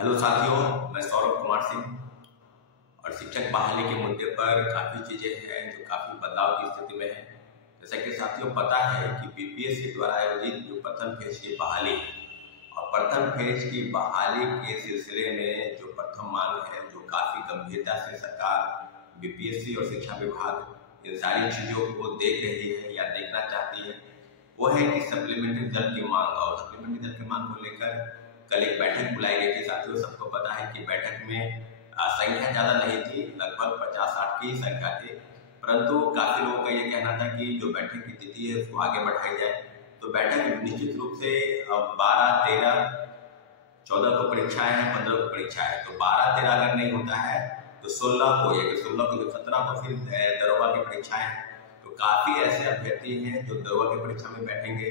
Hello साथियों, मैं सौरभ कुमार सिंह और शिक्षक बहाली के मुद्दे पर काफ़ी चीज़ें हैं जो काफ़ी बदलाव की स्थिति में है। जैसा कि साथियों पता है कि बीपीएससी द्वारा आयोजित जो प्रथम फेज की बहाली और प्रथम फेज की बहाली के सिलसिले में जो प्रथम मांग है, जो काफ़ी गंभीरता से सरकार बीपीएससी और शिक्षा विभाग इन सारी चीज़ों को देख रही है या देखना चाहती है, वो है कि सप्लीमेंट्री दर की मांग। और सप्लीमेंट्री दर की मांग को लेकर कल एक बैठक बुलाई गई थी। साथियों सबको पता है कि बैठक में संख्या ज़्यादा नहीं थी, लगभग 50-60 की संख्या थी, परंतु काफ़ी लोगों का ये कहना था कि जो बैठक की तिथि है उसको आगे बढ़ाई जाए। तो बैठक निश्चित रूप से 12, 13, 14 को परीक्षाएं हैं, 15 को परीक्षा है, तो 12, 13 अगर नहीं होता है तो 16 को या 16 को 17 को फिर दरोगा की परीक्षाएं हैं। तो काफ़ी ऐसे अभ्यर्थी हैं जो दरोगा की परीक्षा में बैठेंगे।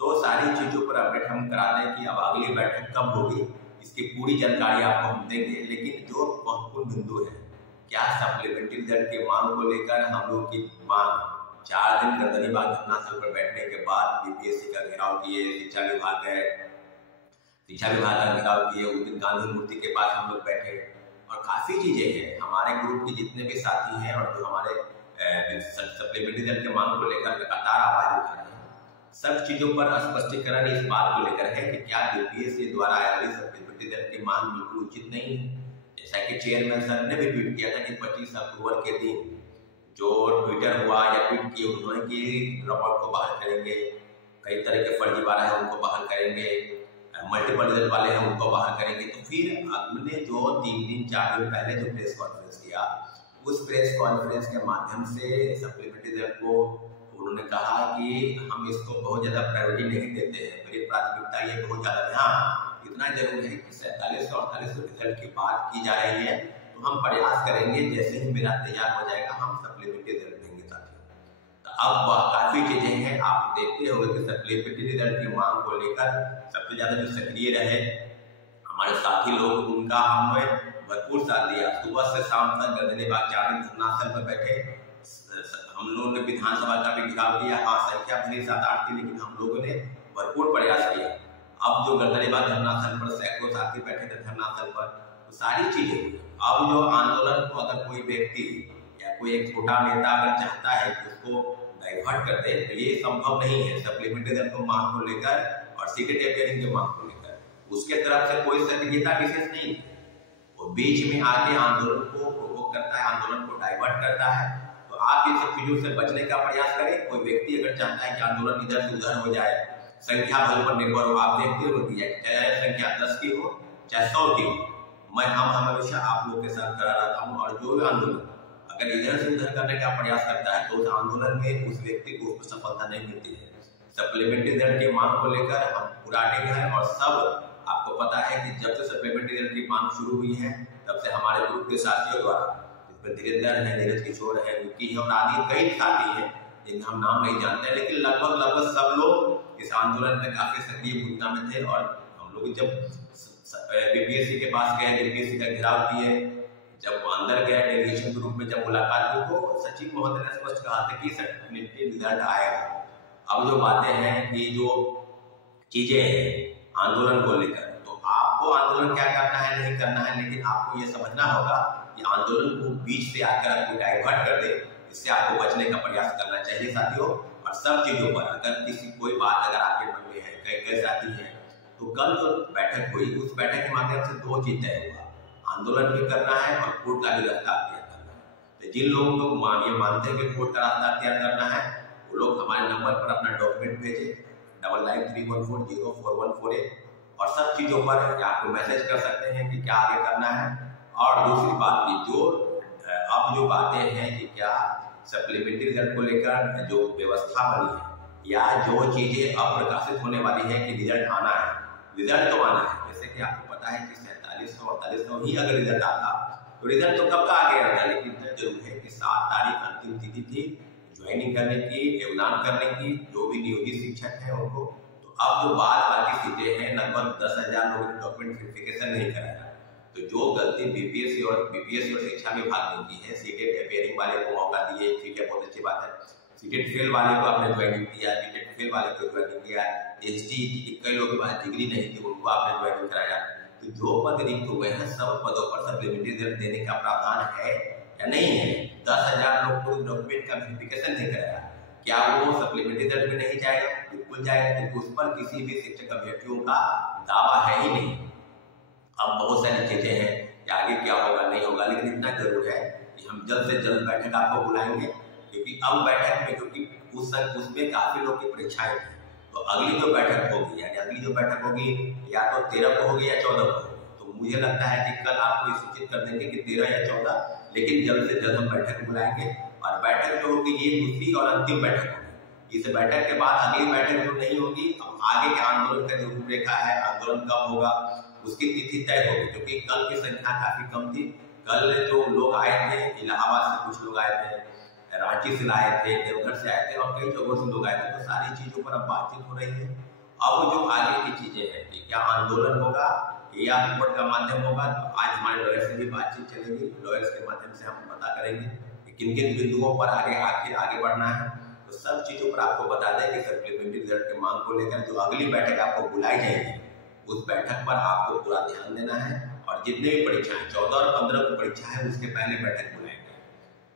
तो सारी चीज़ों पर अपडेट हम करा दें कि अब अगली बैठक कब होगी, इसकी पूरी जानकारी आपको हम देंगे। लेकिन जो महत्वपूर्ण बिंदु है, क्या सप्लीमेंट्री दर की मांग को लेकर हम लोग की मांग 4 दिन गर्दनीबाग धरनास्थल पर बैठने के बाद बीपीएससी का घेराव किए, शिक्षा विभाग का घेराव किए, उस दिन गांधी मूर्ति के पास हम लोग बैठे और काफ़ी चीज़ें हैं। हमारे ग्रुप के जितने भी साथी हैं और जो हमारे सप्लीमेंट्री दर की मांग को लेकर लगातार आवाज उठा रहे हैं, सब चीजों पर स्पष्टीकरण इस बात को लेकर है कि क्या बीपीएससी द्वारा आयोजित सप्लीमेंट्री दर की मांग बिल्कुल उचित नहीं है। जैसा कि चेयरमैन सर ने भी ट्वीट किया था कि 25 अक्टूबर के दिन जो ट्विटर हुआ या ट्वीट किए उन्होंने कि रॉबर्ट को बहाल करेंगे, कई तरह के फर्जीवाड़ा है उनको बहाल करेंगे, मल्टीपल रिजल्ट वाले हैं उनको बहाल करेंगे। तो फिर हमने जो 3 दिन 4 दिन पहले जो प्रेस कॉन्फ्रेंस किया, उस प्रेस कॉन्फ्रेंस के माध्यम से सप्लीमेंट्री दर को उन्होंने कहा कि हम इसको बहुत ज़्यादा प्रायोरिटी नहीं देते हैं, मेरी प्राथमिकता ये बहुत ज़्यादा है। हाँ, इतना जरूर है कि 4700 4800 रिजल्ट की बात की जा रही है, तो हम प्रयास करेंगे जैसे ही मेरा तैयार हो जाएगा हम सप्लीमेंट्री रिजल्ट देंगे साथियों। तो अब काफ़ी चीज़ें हैं, आप देखते होंगे कि सप्लीमेंट्री रिजल्ट की मांग को लेकर सबसे ज़्यादा जो सक्रिय रहे हमारे साथी लोग, उनका हमें भरपूर साथ दिया। सुबह से शाम तक गर्दनीबाग 4 दिन धरनास्थल पर बैठे, हम लोगों ने विधानसभा का भी घेराव किया। हाँ, संख्या भले 7-8 थी, लेकिन हम लोगों ने भरपूर प्रयास किया। अब जो गर्दनीबाग धरनास्थल पर सैकड़ों साथी बैठे थे धरनास्थल पर, तो सारी चीजें हुई। अब जो आंदोलन को अगर कोई व्यक्ति या कोई एक छोटा नेता अगर चाहता है कि उसको डाइवर्ट कर दे, तो ये संभव नहीं है। सप्लीमेंट्री दर को मांग को लेकर और सीक्रेट अफेयरिंग की मांग को लेकर उसके तरफ से कोई सक्रियता विशेष नहीं है। वो बीच में आके आंदोलन को प्रोवोक करता है, आंदोलन को डाइवर्ट करता है। आप इन सब चीजों से बचने का प्रयास करें। कोई व्यक्ति अगर चाहता है कि आंदोलन इधर से उधर हो जाए, संख्या बल पर निर्भर हो, आप देखते हो चाहे संख्या 10 की हो चाहे 100 की हो, मैं हमेशा आप लोग के साथ खड़ा रहता हूँ। और जो आंदोलन अगर इधर से उधर करने का प्रयास करता है तो उस आंदोलन में उस व्यक्ति को सफलता नहीं मिलती है। सप्लीमेंट्री दर की मांग को लेकर हम पूरा अडिग हैं और सब आपको पता है कि जब से सप्लीमेंट्री दर की मांग शुरू हुई है तब से हमारे ग्रुप के साथियों द्वारा धीरेन्द्र है, नीरज किशोर है, विक्की है और आदि कई साथी हैं जिनका हम नाम नहीं जानते, लेकिन लगभग सब लोग इस आंदोलन में काफी सक्रिय भूमिका में थे। और हम लोग जब बीपीएससी के पास गए, बीपीएससी का घेराव किए, जब अंदर गए डेलीगेशन के रूप में जब मुलाकात हुई तो सचिव महोदय ने स्पष्ट कहा था कि सप्लीमेंट्री रिजल्ट आएगा। अब जो बातें हैं कि जो चीजें हैं आंदोलन को लेकर, तो आपको आंदोलन क्या करना है नहीं करना है, लेकिन आपको ये समझना होगा कि आंदोलन को बीच से आकर आपको डाइवर्ट कर दे, इससे आपको बचने का प्रयास करना चाहिए साथियों। और सब चीजों पर अगर किसी कोई बात अगर आपके मन में है, कई साथी हैं, तो कल जो बैठक हुई उस बैठक के माध्यम से 2 चीज तय हुआ, आंदोलन भी करना है और कोर्ट का भी रास्ता तैयार करना है। तो जिन लोगों को ये मानते हैं कि कोर्ट का रास्ता तैयार करना है, वो लोग हमारे नंबर पर अपना डॉक्यूमेंट भेजे 9931404148 और सब चीजों पर आपको मैसेज कर सकते हैं कि क्या आगे करना है। और दूसरी बात भी जो अब जो बातें हैं कि क्या सप्लीमेंट्री रिजल्ट को लेकर जो व्यवस्था बनी है या जो चीजें अब प्रकाशित होने वाली है कि रिजल्ट आना है, रिजल्ट तो आना है। जैसे कि आपको पता है कि 4700 4800 ही अगर रिजल्ट आता तो रिजल्ट तो कब का आ गया था, लेकिन जरूर है कि 7 तारीख अंतिम तिथि थी ज्वाइनिंग करने की, योगदान करने की, जो भी नियोजित शिक्षक है उनको। तो अब जो बाकी चीजें हैं, लगभग 10,000 लोगों ने डॉक्यूमेंट वेरिफिकेशन नहीं कराया। तो जो गलती बीपीएससी और शिक्षा विभाग ने की है, सीटेट अफेयरिंग वाले को मौका दिए, ठीक है, बहुत अच्छी बात है। सीटेट फेल वाले को आपने ज्वाइनिंग दिया, बीटेट फेल वाले को ज्वाइनिंग दिया, एसटी कई लोगों के पास डिग्री नहीं थी उनको आपने ज्वाइनिंग कराया। तो जो पद रिक्त हुए हैं सब पदों पर सप्लीमेंट्री रिजल्ट देने का प्रावधान है या नहीं है। 10,000 लोग को डॉक्यूमेंट का वेरिफिकेशन नहीं कराया, क्या वो सप्लीमेंट्री रिजल्ट में नहीं जाएगा? बिल्कुल जाएगा, क्योंकि उस पर किसी भी शिक्षक अभ्यर्थियों का दावा है ही नहीं। अब बहुत सारी चीजें हैं कि आगे क्या होगा नहीं होगा, लेकिन इतना जरूर है कि हम जल्द से जल्द बैठक आपको बुलाएंगे, क्योंकि अब बैठक में, क्योंकि उसमें काफी लोग की परीक्षाएं थी, तो अगली जो बैठक होगी, यानी अगली जो बैठक होगी या तो 13 को होगी या 14 को होगी। तो मुझे लगता है कि कल आपको ये सूचित कर देंगे कि 13 या 14, लेकिन जल्द से जल्द हम बैठक बुलाएंगे। और बैठक जो होगी ये दूसरी और अंतिम बैठक होगी। इस बैठक के बाद अगली बैठक जो नहीं होगी, अब आगे के आंदोलन का जो रूपरेखा है, आंदोलन कब होगा उसकी तिथि तय होगी, क्योंकि कल की संख्या काफी कम थी। कल जो लोग आए थे, इलाहाबाद से कुछ लोग आए थे, रांची से आए थे, देवघर से आए थे और कई जगहों से लोग आए थे, तो सारी चीजों पर अब बातचीत हो रही है। अब जो आगे की चीजें हैं कि क्या आंदोलन होगा या रिपोर्ट का माध्यम होगा, तो आज हमारे लॉयर से भी बातचीत चलेगी। लॉयर्स के माध्यम से हम पता करेंगे कि किन किन बिंदुओं पर आगे बढ़ना है। तो सब चीजों पर आपको बता दें कि सप्लीमेंट्री रिजल्ट की मांग को लेकर जो अगली बैठक आपको बुलाई जाएगी, उस बैठक पर आपको पूरा ध्यान देना है। और जितने भी परीक्षाएं 14 और 15 को परीक्षा है, उसके पहले बैठक बुलाएंगे।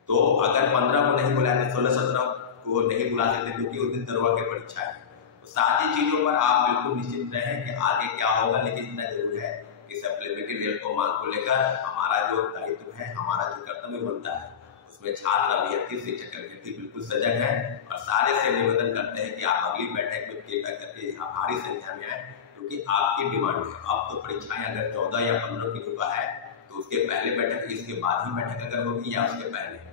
तो अगर 15 को नहीं बुलाए तो 16-17 को नहीं बुला सकते, क्योंकि उस दिन दरवा की परीक्षा है। तो सारी चीजों पर आप बिल्कुल निश्चित रहें कि आगे क्या होगा, लेकिन इतना जरूर है कि सप्लीमेंट्री रिजल्ट को मांग को लेकर हमारा जो दायित्व है, हमारा जो कर्तव्य बनता है, उसमें छात्र अभ्यर्थी, शिक्षक अभ्यर्थी बिल्कुल सजग है। और सारे से निवेदन करते हैं कि आप अगली बैठक में कृपया करके यहाँ भारी संख्या में आए, क्योंकि आपकी डिमांड है। अब तो परीक्षाएं अगर 14 या 15 की है, तो उसके पहले बैठक, इसके बाद ही बैठक अगर होगी या उसके पहले